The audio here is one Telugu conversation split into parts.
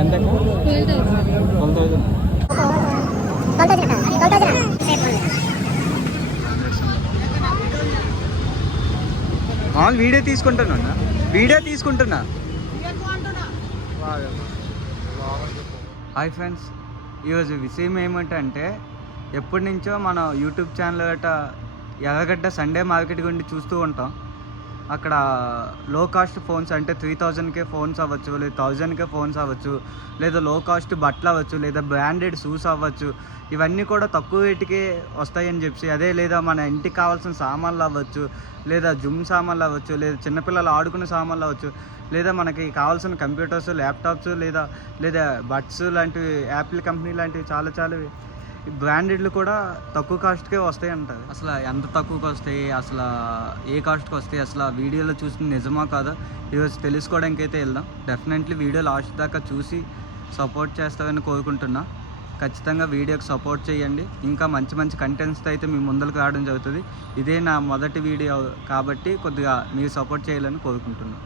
ఎంత 12,000. వీడియో తీసుకుంటున్నా. హాయ్ ఫ్రెండ్స్, ఈరోజు విషయం ఏమిటంటే ఎప్పటి నుంచో మన యూట్యూబ్ ఛానల్ గట్రా ఎర్రగడ్డ సండే మార్కెట్ గురించి చూస్తూ ఉంటాం. అక్కడ లో కాస్ట్ ఫోన్స్ అంటే 3,000కే ఫోన్స్ అవ్వచ్చు, లేదా 1,000కే ఫోన్స్ అవ్వచ్చు, లేదా లో కాస్ట్ బట్టలు అవ్వచ్చు, లేదా బ్రాండెడ్ షూస్ అవ్వచ్చు. ఇవన్నీ కూడా తక్కువ రేటుకే వస్తాయని చెప్పి అదే, లేదా మన ఇంటికి కావాల్సిన సామాన్లు అవ్వచ్చు, లేదా జిమ్ సామాన్లు అవ్వచ్చు, లేదా చిన్నపిల్లలు ఆడుకునే సామాన్లు అవ్వచ్చు, లేదా మనకి కావాల్సిన కంప్యూటర్స్, ల్యాప్టాప్స్, లేదా బడ్స్ లాంటివి, యాపిల్ కంపెనీ లాంటివి చాలా బ్రాండెడ్లు కూడా తక్కువ కాస్ట్కే వస్తాయి అంటారు. అసలు ఎంత తక్కువకి వస్తాయి, అసలు ఏ కాస్ట్కి వస్తాయి, అసలు వీడియోలో చూసింది నిజమా కాదా ఈరోజు తెలుసుకోవడానికి అయితే వెళ్దాం. డెఫినెట్లీ వీడియో లాస్ట్ దాకా చూసి సపోర్ట్ చేస్తారని కోరుకుంటున్నా. ఖచ్చితంగా వీడియోకి సపోర్ట్ చేయండి. ఇంకా మంచి కంటెంట్స్తో అయితే మీ ముందరకు రావడం జరుగుతుంది. ఇదే నా మొదటి వీడియో కాబట్టి కొద్దిగా మీరు సపోర్ట్ చేయాలని కోరుకుంటున్నాను.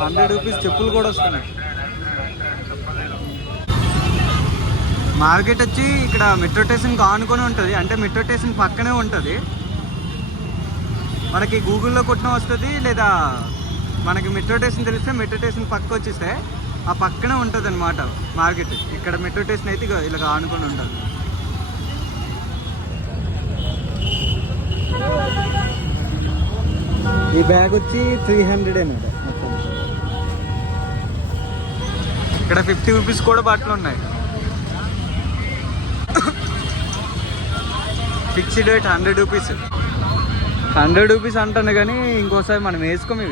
100 రూపీస్ చెప్పులు కూడా వస్తున్నాయి. మార్కెట్ వచ్చి ఇక్కడ మెట్రో స్టేషన్కి ఆనుకొని ఉంటుంది, అంటే మెట్రో స్టేషన్ పక్కనే ఉంటుంది. మనకి గూగుల్లో కొట్టిన వస్తుంది, లేదా మనకి మెట్రో స్టేషన్ తెలిస్తే మెట్రో స్టేషన్ పక్క వచ్చేస్తే ఆ పక్కనే ఉంటుంది అనమాట మార్కెట్. ఇక్కడ మెట్రో స్టేషన్ అయితే ఇలాగ ఆనుకొని ఉంటుంది. ఈ బ్యాగ్ వచ్చి 300 అన్నమాట. ఇక్కడ 50 రూపీస్ కూడా బట్టలు ఉన్నాయి. Fixed rate 100 rupees. 100 రూపీస్ అంటాను కానీ ఇంకోసారి మనం వేసుకోము.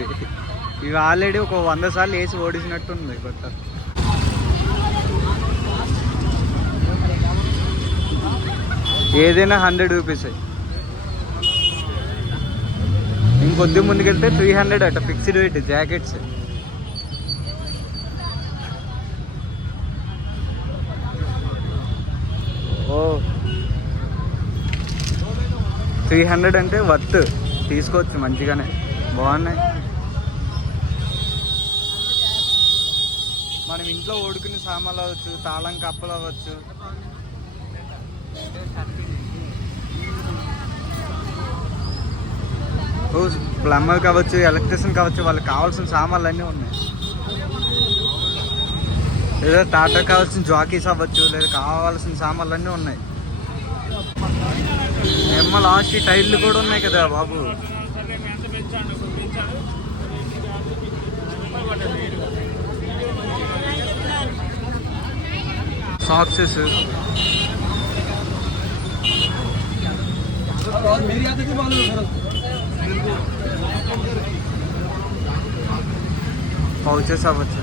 ఇవి ఆల్రెడీ ఒక 100 సార్లు వేసి ఓడిసినట్టుంది కొత్త. ఏదైనా 100 రూపీస్. ఇంకొద్ది ముందుకెళ్తే 300 అట ఫిక్స్డ్ రేట్ జాకెట్స్. ఓ 300 అంటే వర్త్, తీసుకోవచ్చు మంచిగానే, బాగున్నాయి. మనం ఇంట్లో ఓడుకునే సామాన్లు అవ్వచ్చు, తాళం కప్పలు అవ్వచ్చు, ప్లంబర్ కావచ్చు, ఎలక్ట్రీషియన్ కావచ్చు, వాళ్ళకి కావాల్సిన సామాన్లు అన్నీ ఉన్నాయి. లేదా టాటా కావాల్సిన జాకీస్ అవ్వచ్చు, లేదా కావాల్సిన సామాన్లు అన్నీ ఉన్నాయి. లాస్ట్ టైర్లు కూడా ఉన్నాయి కదా బాబు. సాక్సెస్, పౌచెస్ అవ్వచ్చు.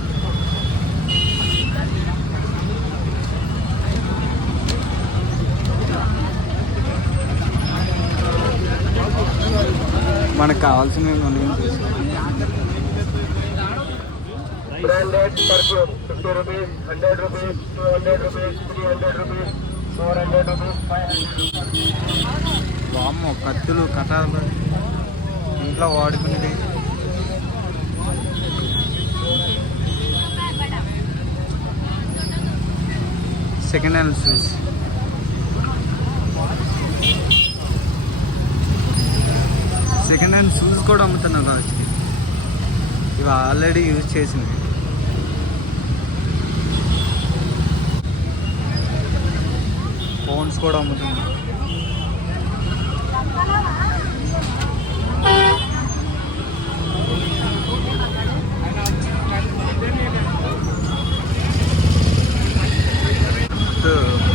మనకు కావాల్సినవి మనం వామ్మో, కత్తులు, కటార్లు, ఇంట్లో వాడుకునేది. Second hand shoes. Second hand shoes కూడా అమ్ముతున్నాను లాస్ట్. ఇవి ఆల్రెడీ యూజ్ చేసినవి. ఫోన్స్ కూడా అమ్ముతున్నాను.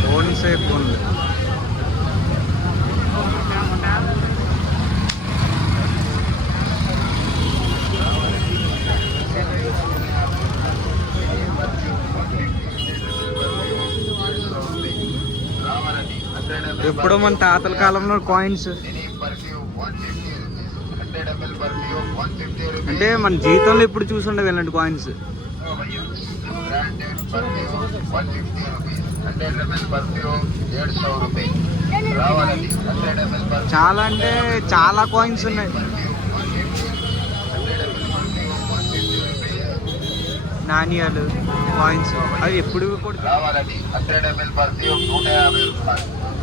ఫోన్సే ఫోన్లు. ఎప్పుడో మన తాతల కాలంలో కాయిన్స్ అంటే మన జీవితంలో ఎప్పుడు చూసుండే వెళ్ళండి కాయిన్స్. చాలా అంటే చాలా కాయిన్స్ ఉన్నాయి. నాణ్యాలు కాయిన్స్ అవి ఎప్పుడు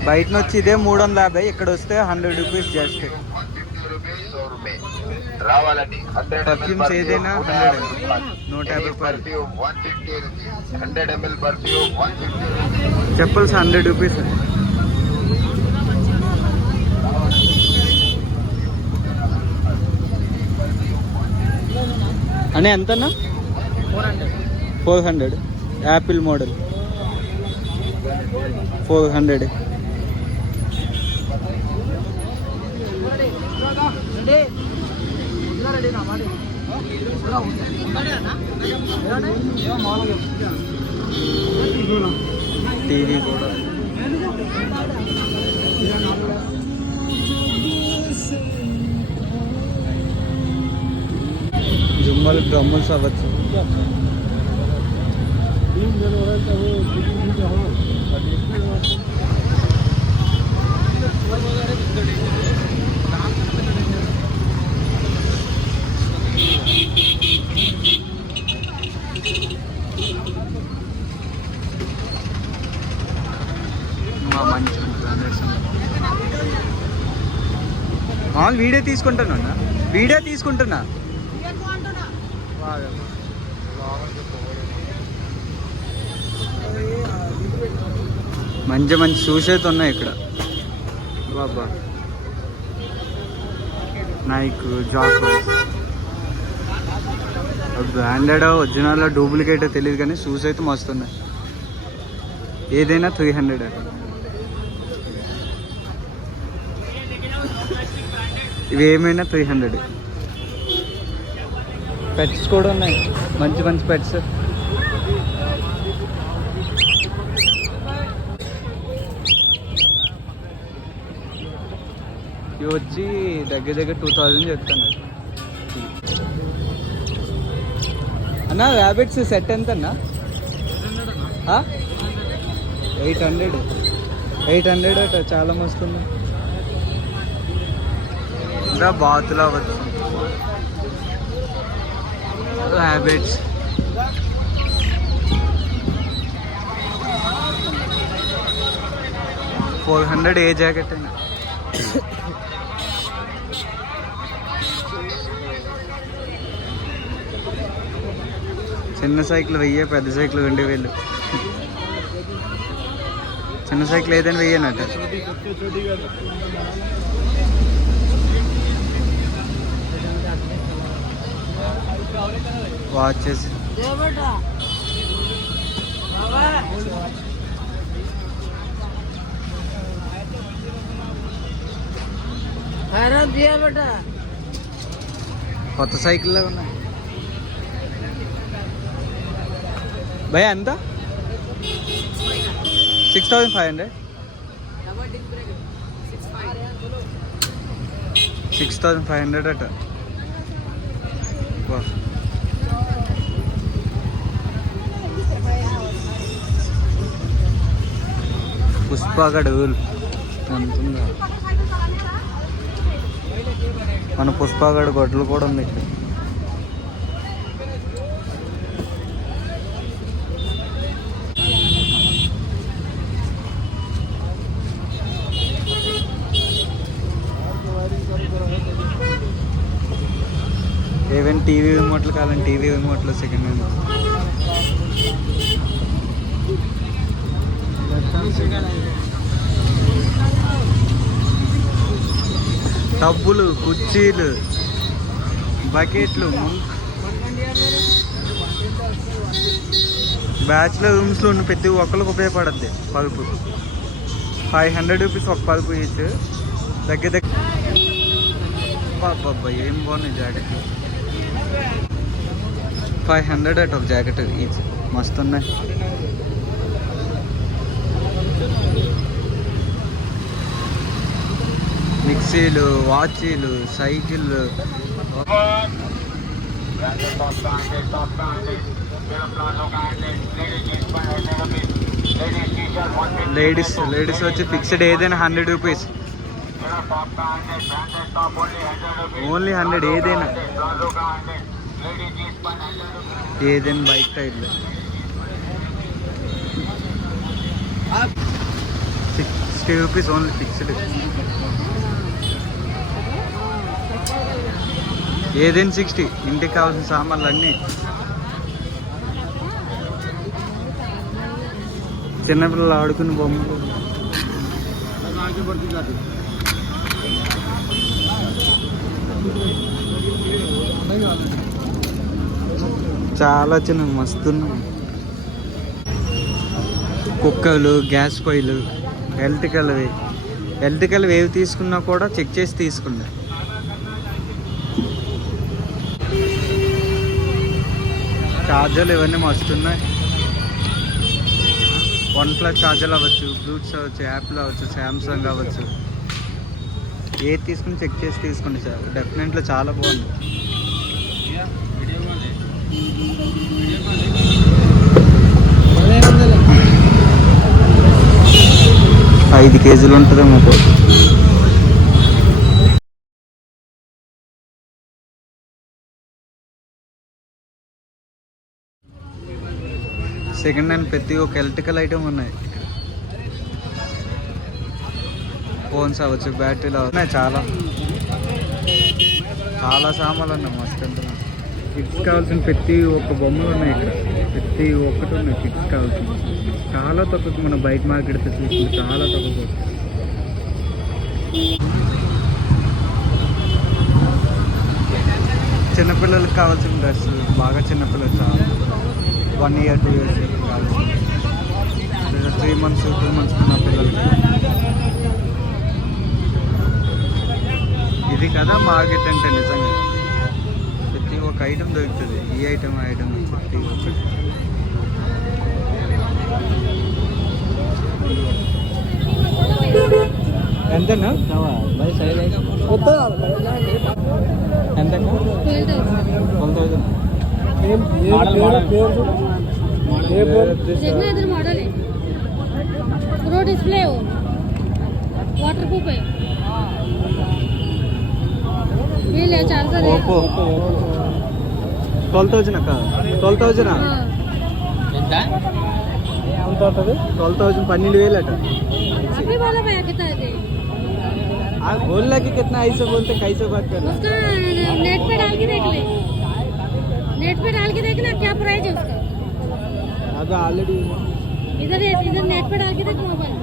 బయట నుంచి ఇదే 350, ఇక్కడ వస్తే 100 రూపీస్ జస్ట్. పర్ఫ్యూమ్స్ ఏదైనా 100 రూపాయలు. చెప్పల్స్ 100 రూపీస్. అని ఎంతన్నా? 400. Apple model 400. టీవీ కూడా జుమ్మలు డ్రమ్ముల్స్ అవ్వచ్చు. మంచి బ్రాండెడ్స్ మామూలు వీడియో తీసుకుంటున్నా. మంచి మంచి షూస్ అయితే ఉన్నాయి ఇక్కడ. బాబా నైక్, జాకర్స్, బ్రాండెడ్ ఒరిజినల్ డూప్లికేట్ తెలియదు కానీ షూస్ అయితే మస్తున్నాయి. ఏదైనా 300. ఇవి ఏమైనా 300. పెట్స్ కూడా ఉన్నాయి, మంచి మంచి పెట్స్. ఇవి వచ్చి దగ్గర 2000 చెప్తున్నారు అన్న. ర్యాబిట్స్ సెట్ ఎంత అన్నా? 800 అట. చాలా మస్తుంది. ఇంకా బాతులు అవ్వచ్చు. ర్యాబిట్స్ $400 ఏ జాకెట్ అయినా. చిన్న సైకిల్ 1000, పెద్ద సైకిల్ 2000. చిన్న సైకిల్ ఏదైనా 1000 అట. వాచెస్ కొత్త సైకిల్లో ఉన్నాయి. భయ ఎంత? 6500. 6500 అట. పుష్పగడ్ అంతుందా? మన పుష్పగడ్ గొడ్లు కూడా ఉంది ఇక్కడ. ఏవైనా టీవీ రిమోట్లు కావాలంటే టీవీ రిమోట్లు సెకండ్ హ్యాండ్. టబ్బులు, కుర్చీలు, బకెట్లు, బ్యాచులర్ రూమ్స్లో ఉన్న ప్రతి ఒక్కరికి ఉపయోగపడద్ది పల్పు. 500 రూపీస్ ఒక పల్పు ఈచ్. దగ్గర బాబా ఏం బాగున్నాయి జాకెట్. 500 అట ఒక జాకెట్ ఈచ్. మస్తు ఉన్నాయి. మిక్సీలు, వాచీలు, సైకిళ్ళు. లేడీస్ వచ్చి ఫిక్స్డ్ ఏదైనా 100 రూపీస్, ఓన్లీ 100 ఏదైనా బైక్ టైర్లు 60 రూపీస్ ఓన్లీ ఫిక్స్డ్. ఏదైనా 60. ఇంటికి కావాల్సిన సామాన్లు అన్నీ. చిన్నపిల్లలు ఆడుకుని బొమ్మలు, చాలా చిన్న మస్తున్నాయి. కుక్కలు, గ్యాస్ పొయ్యిలు, ఎలక్ట్రికల్ ఏవి తీసుకున్నా కూడా చెక్ చేసి తీసుకుంటా. ఛార్జర్లు ఇవన్నీ మస్తున్నాయి. OnePlus ఛార్జర్లు అవ్వచ్చు, బ్లూటూత్ అవ్వచ్చు, యాపిల్ అవ్వచ్చు, శాంసంగ్ అవ్వచ్చు, ఏది తీసుకుని చెక్ చేసి తీసుకుంటే సార్ డెఫినెట్లీ చాలా బాగుంది. 5 కేజీలు ఉంటుందేమో పోటీ. సెకండ్ హ్యాండ్ ప్రతి ఒక్క ఎలక్ట్రికల్ ఐటమ్ ఉన్నాయి. ఫోన్స్ అవ్వచ్చు, బ్యాటరీలు ఉన్నాయి, చాలా సామాన్లు ఉన్నాయి. మస్తు కిడ్స్ కావాల్సిన ప్రతి ఒక్క బొమ్మలు ఉన్నాయి ఇక్కడ. ప్రతి ఒక్కటి ఉన్నాయి కిడ్స్ కావాల్సిన. చాలా తక్కువ, మన బైక్ మార్కెట్ చూసుకుంటే చాలా తక్కువ. చిన్నపిల్లలకి కావాల్సిన డ్రెస్సులు, బాగా చిన్నపిల్లలు, చాలా 1 year 2 years కావాల్సిన, 3 months 2 months ఉన్న పిల్లలకి. ఇది కదా మార్కెట్ అంటే. నిజంగా ప్రతి ఒక్క ఐటెం దొరుకుతుంది. ఈ ఐటెం ప్రతి ఒక్కటి. ఎంతన్నా ఎంతన్నా 12,000. मॉडल है प्रो डिस्प्ले हो वाटर प्रूफ है ये ले चार्जर है ओप्पो 12,000 అక్క 12,000 ఎంత అవుతుంది 12,000 12,000 अट अभी वाला भैया कितना है आप बोलना कि कितना ऐसे बोलते कैसे बात कर रहे उसका नेट पे डाल के देख ले नेट पे डाल के देखना क्या प्राइस है उसका अब ऑलरेडी इधर नेट पे डाल के देख मोबाइल